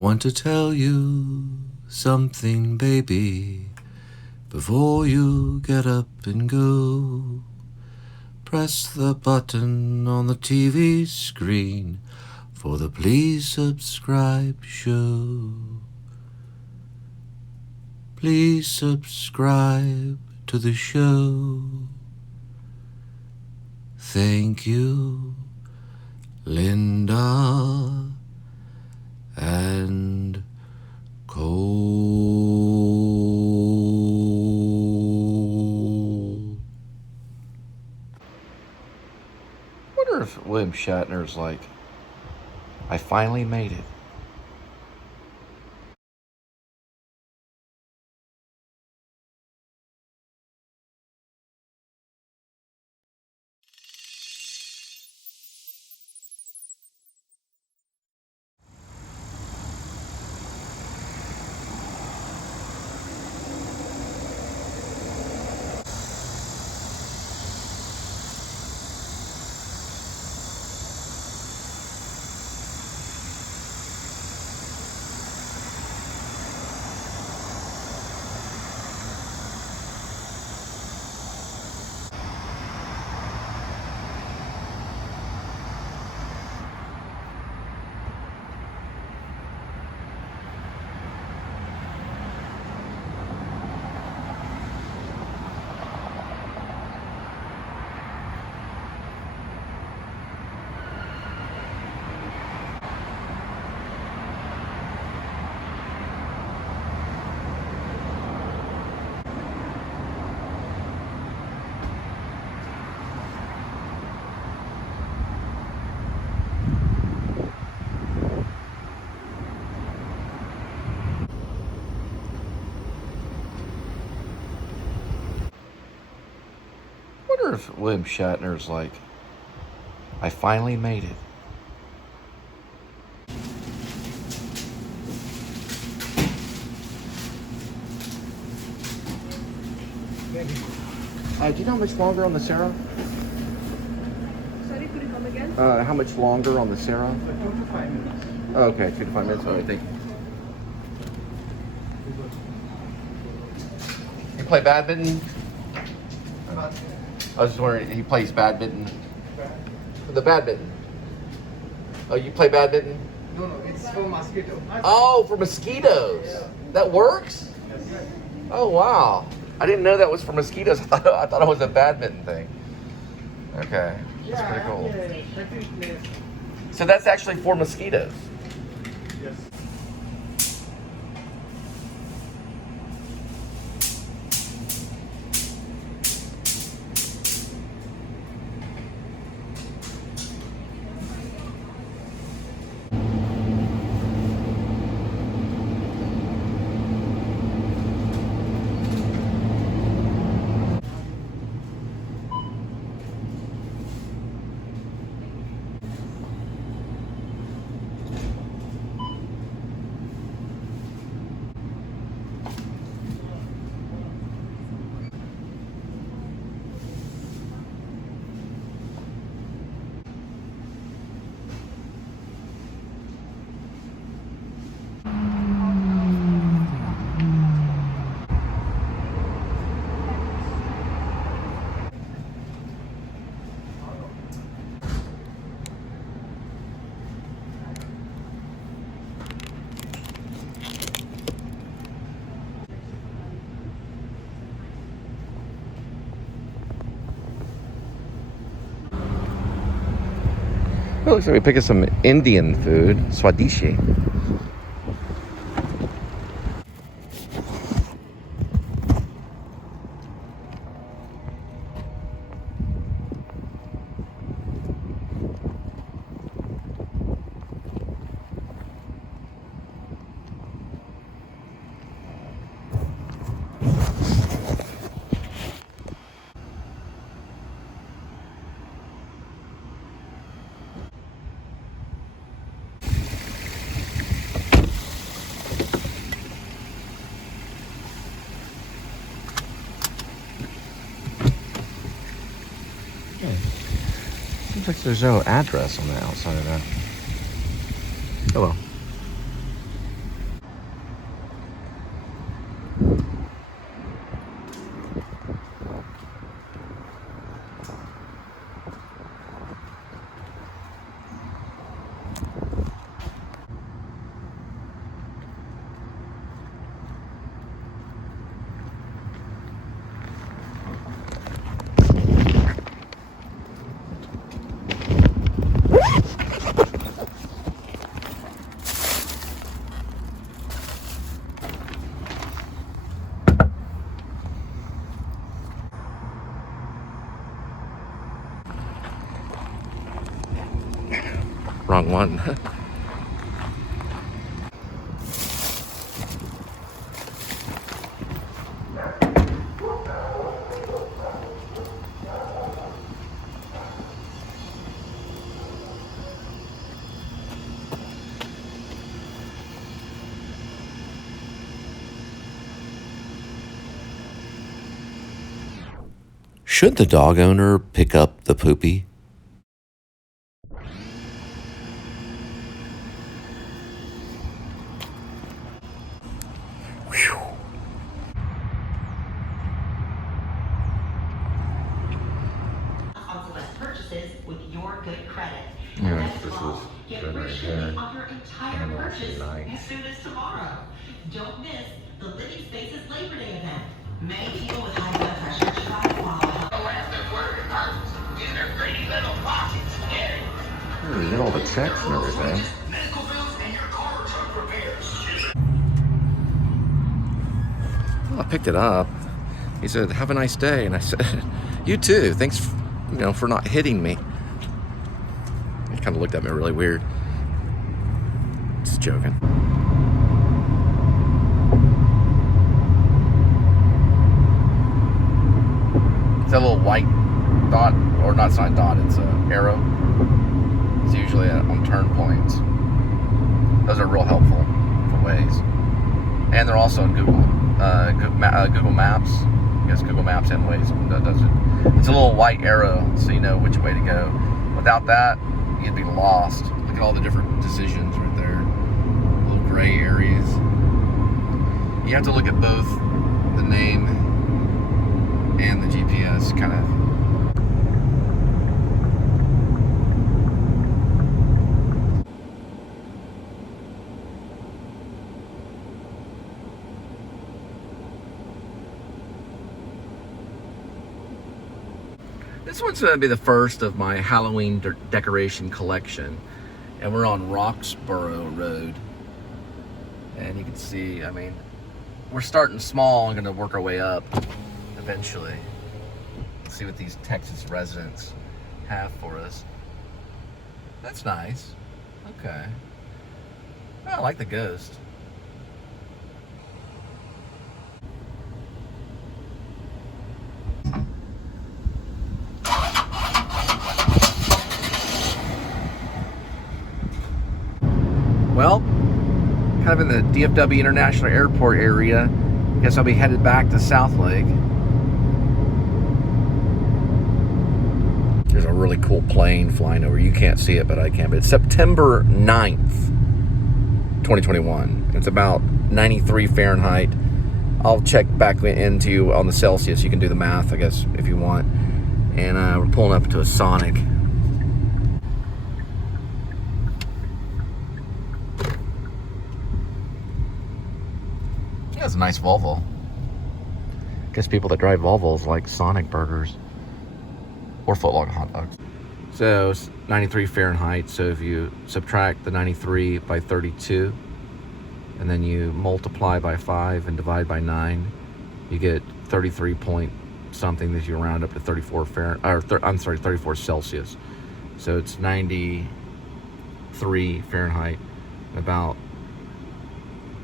Want to tell you something, baby, before you get up and go. Press the button on the TV screen for the Please Subscribe show. Please subscribe to the show. Thank you, Linda and Cole. I wonder if William Shatner's like, I finally made it. I wonder if William Shatner's like, I finally made it. Do you know how much longer on the Sarah? Sorry, could you come again? How much longer on the Sarah? 2 to 5 minutes. Oh, okay, 2 to 5 minutes. All right, thank you. You play badminton? I was just wondering, he plays badminton. The badminton. Oh, you play badminton? No, it's for mosquito. Oh, for mosquitoes. That works? Oh, wow. I didn't know that was for mosquitoes. I thought it was a badminton thing. Okay, that's pretty cool. So that's actually for mosquitoes. Yes. It looks like we picked up some Indian food, Swadeshi. Seems like there's no address on the outside of that. Oh well. wrong one. Should the dog owner pick up the poopy? Purchases with your good credit. Yeah, This is get free shipping on your entire purchase as soon as tomorrow. Don't miss the Living Spaces Labor Day event. Many people with high blood pressure try to follow. You get all the checks and everything. Medical bills and your car or truck repairs. Well, I picked it up. He said, "Have a nice day," and I said, "You too. Thanks, for not hitting me." He kind of looked at me really weird. Just joking. It's a little white dot, or not, it's not a dot, it's an arrow. It's usually on turn points. Those are real helpful for Waze. And they're also in Google Maps. I guess Google Maps and Waze does it. It's a little white arrow, so you know which way to go. Without that, you'd be lost. Look at all the different decisions right there. Little gray areas. You have to look at both the name and the GPS, kind of. This one's going to be the first of my Halloween decoration collection. And we're on Roxborough Road. And you can see, we're starting small and going to work our way up eventually. Let's see what these Texas residents have for us. That's nice. Okay. I like the ghost. Well, kind of in the DFW International Airport area. Guess I'll be headed back to Southlake. There's a really cool plane flying over. You can't see it, but I can. But it's September 9th, 2021. It's about 93 Fahrenheit. I'll check back into you on the Celsius. You can do the math, I guess, if you want. And we're pulling up to a Sonic. That's a nice Volvo. Guess people that drive Volvos like Sonic burgers or footlong hot dogs. So it's 93 Fahrenheit. So if you subtract the 93 by 32, and then you multiply by 5 and divide by 9, you get 33 point something that you round up to 34 Fahrenheit, 34 Celsius. So it's 93 Fahrenheit, about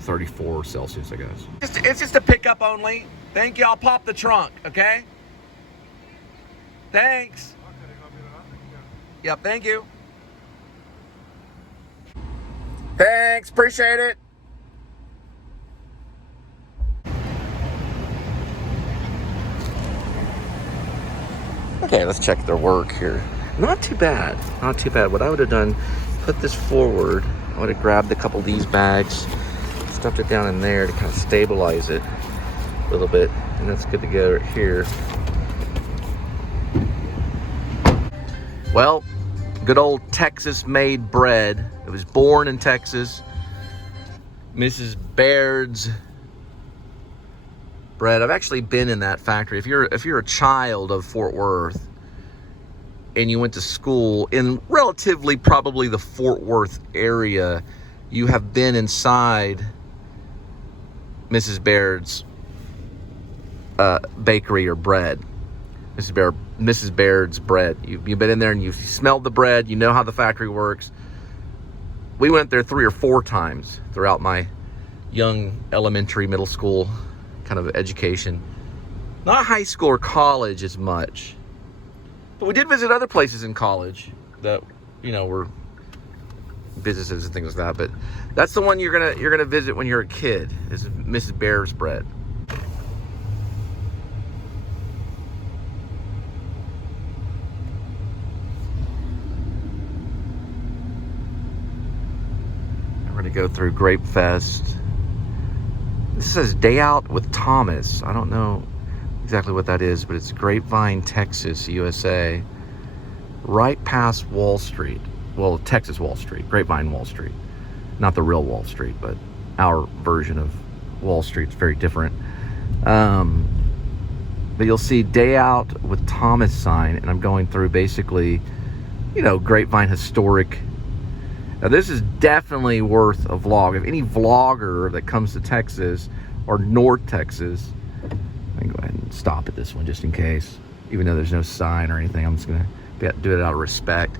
34 Celsius, I guess. It's just a pickup only. Thank you. I'll pop the trunk, okay? Thanks. Yep, thank you. Thanks, appreciate it. Okay, let's check their work here. Not too bad, not too bad. What I would have done, put this forward. I would have grabbed a couple of these bags, stuffed it down in there to kind of stabilize it a little bit, and that's good to go right here. Well, good old Texas-made bread. It was born in Texas. Mrs. Baird's bread. I've actually been in that factory. If you're a child of Fort Worth and you went to school in relatively probably the Fort Worth area, you have been inside Mrs. Baird's bakery or bread. Mrs. Baird's bread. You've been in there and you've smelled the bread. You know how the factory works. we went there 3 or 4 times throughout my young elementary, middle school kind of education. Not high school or college as much. But we did visit other places in college that, you know, were businesses and things like that. But that's the one you're gonna visit when you're a kid, is Mrs. Bear's Bread. We're gonna go through Grape Fest. This says Day Out with Thomas. I don't know exactly what that is, but it's Grapevine, Texas, USA. Right past Wall Street. Well, Texas Wall Street, Grapevine Wall Street. Not the real Wall Street, but our version of Wall Street is very different. But you'll see Day Out with Thomas sign, and I'm going through basically, you know, Grapevine historic. Now this is definitely worth a vlog. If any vlogger that comes to Texas or North Texas, I can go ahead and stop at this one just in case. Even though there's no sign or anything, I'm just gonna do it out of respect.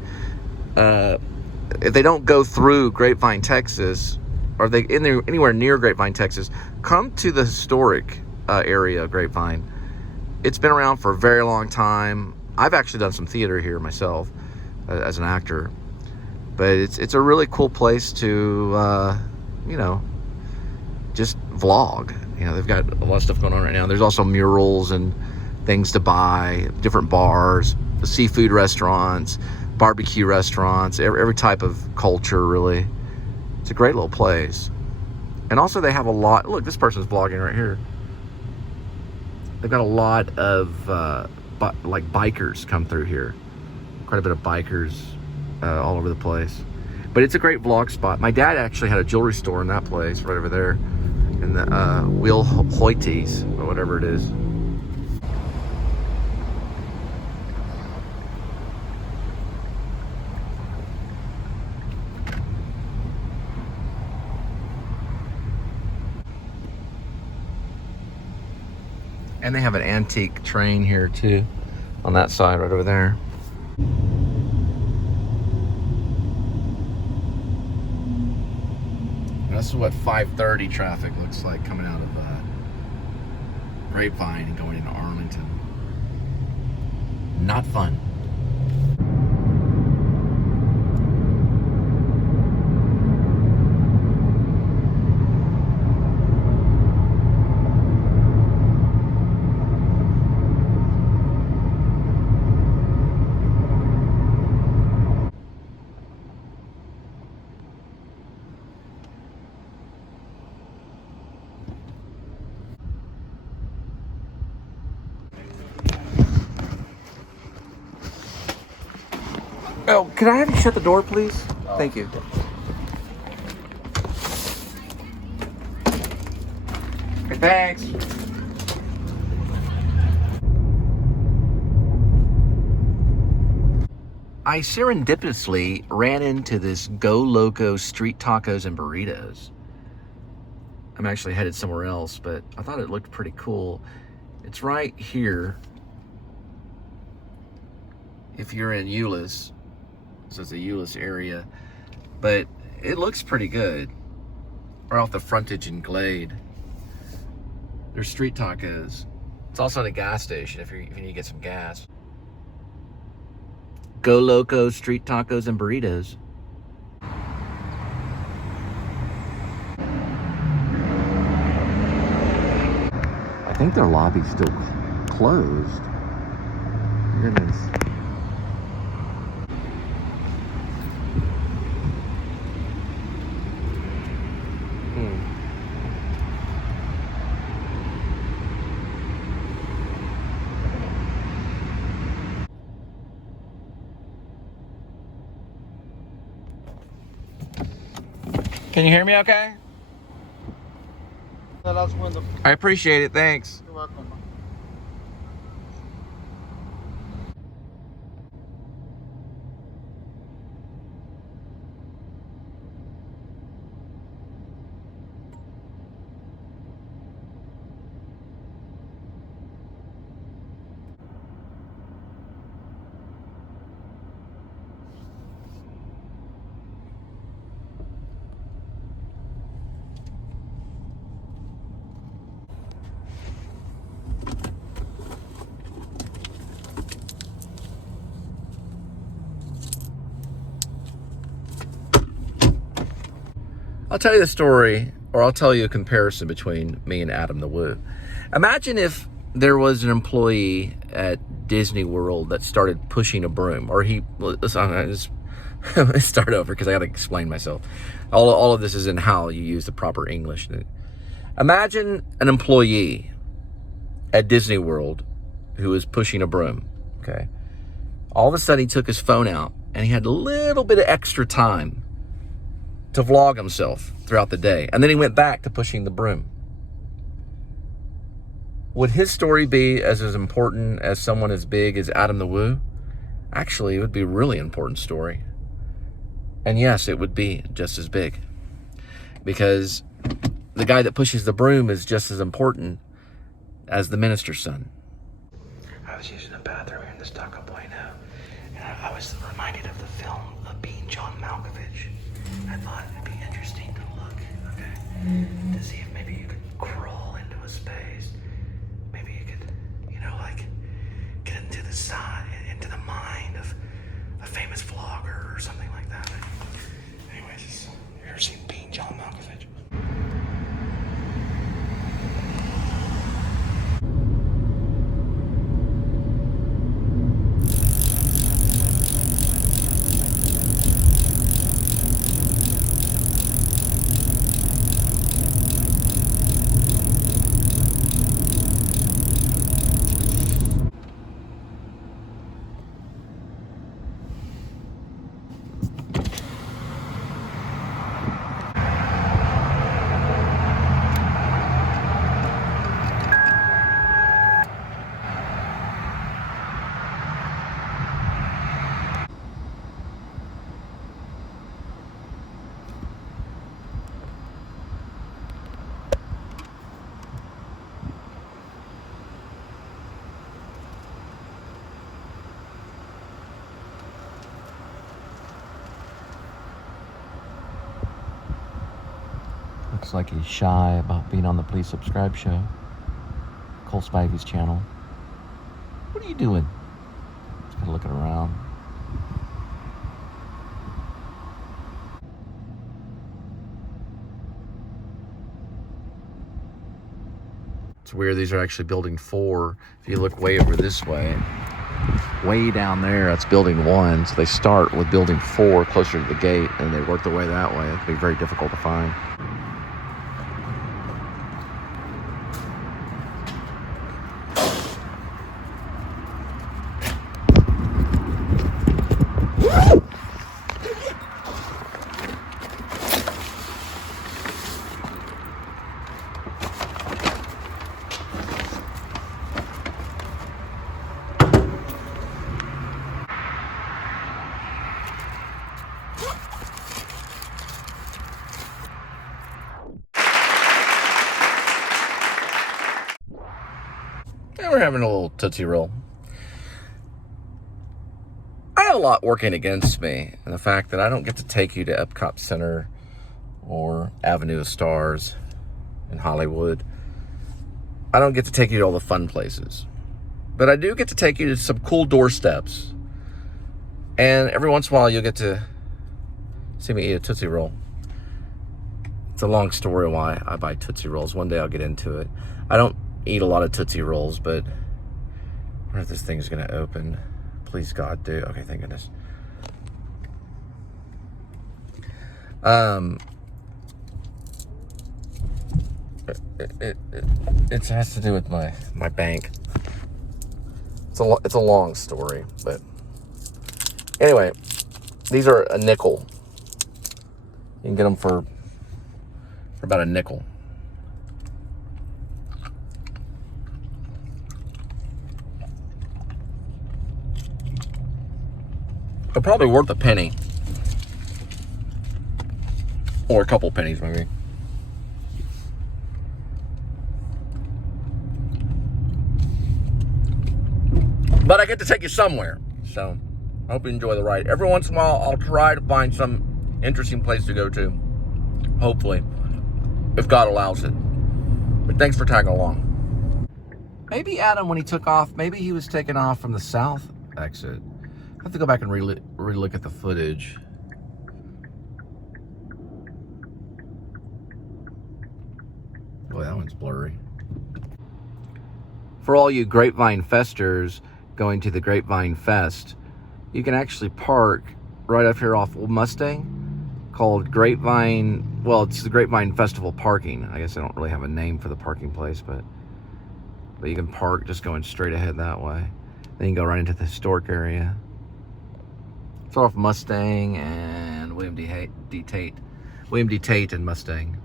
If they don't go through Grapevine, Texas, or they anywhere near Grapevine, Texas, come to the historic area of Grapevine. It's been around for a very long time. I've actually done some theater here myself as an actor. But it's a really cool place to, you know, just vlog. You know, they've got a lot of stuff going on right now. There's also murals and things to buy, different bars, seafood restaurants, barbecue restaurants, every type of culture, really. It's a great little place. And also they have a lot, look, this person's vlogging right here. They've got a lot of, like bikers come through here. Quite a bit of bikers. All over the place, but it's a great vlog spot. My dad actually had a jewelry store in that place right over there in the Will Hoyt's or whatever it is. And they have an antique train here too on that side right over there. This is what 5:30 traffic looks like coming out of Grapevine and going into Arlington. Not fun. Oh, can I have you shut the door, please? Thank you. Okay, thanks. I serendipitously ran into this Go Loco street tacos and burritos. I'm actually headed somewhere else, but I thought it looked pretty cool. It's right here. If you're in Euless. So it's a Euless area, but it looks pretty good. Right off the frontage in Glade. There's street tacos. It's also at a gas station if you need to get some gas. Go Loco street tacos and burritos. I think their lobby's still closed. Goodness. Can you hear me okay? The last window. I appreciate it, thanks. You're welcome. I'll tell you the story, or I'll tell you a comparison between me and Adam the Woo. Imagine if there was an employee at Disney World that started pushing a broom, or let's start over because I got to explain myself. All of this is in how you use the proper English. Imagine an employee at Disney World who was pushing a broom, okay? All of a sudden he took his phone out and he had a little bit of extra time to vlog himself throughout the day. And then he went back to pushing the broom. Would his story be as important as someone as big as Adam the Woo? Actually, it would be a really important story. And yes, it would be just as big. Because the guy that pushes the broom is just as important as the minister's son. I was using the bathroom here in this Taco Bueno, and I was reminded of the film of Being John Malkovich. I thought it'd be interesting to look, okay, to see if maybe you could crawl into a space. Maybe you could, like, get into the side, into the mind of a famous vlogger or something like that. Anyways, you ever seen Being John Malkovich? Looks like he's shy about being on the Please Subscribe show. Cole Spivey's channel. What are you doing? Just kind of looking around. It's weird, these are actually building 4. If you look way over this way, way down there, that's building 1. So they start with building 4 closer to the gate, and they work their way that way. It'd be very difficult to find. And we're having a little Tootsie Roll. I have a lot working against me, and the fact that I don't get to take you to Epcot Center or Avenue of Stars in Hollywood. I don't get to take you to all the fun places. But I do get to take you to some cool doorsteps. And every once in a while, you'll get to see me eat a Tootsie Roll. It's a long story why I buy Tootsie Rolls. One day I'll get into it. I don't eat a lot of Tootsie Rolls, but I wonder if this thing's gonna open. Please God do. Okay, thank goodness. It has to do with my bank. It's a long story, but anyway, these are a nickel. You can get them for about a nickel. They're probably worth a penny. Or a couple pennies, maybe. But I get to take you somewhere. So, I hope you enjoy the ride. Every once in a while, I'll try to find some interesting place to go to. Hopefully. If God allows it. But thanks for tagging along. Maybe Adam, when he took off, maybe he was taking off from the south exit. I have to go back and re-look at the footage. boy, that one's blurry. For all you Grapevine Festers going to the Grapevine Fest, you can actually park right up here off Old Mustang, called Grapevine, well, it's the Grapevine Festival Parking. I guess I don't really have a name for the parking place, but you can park just going straight ahead that way. Then you can go right into the historic area. It's off Mustang and William D. Tate and Mustang.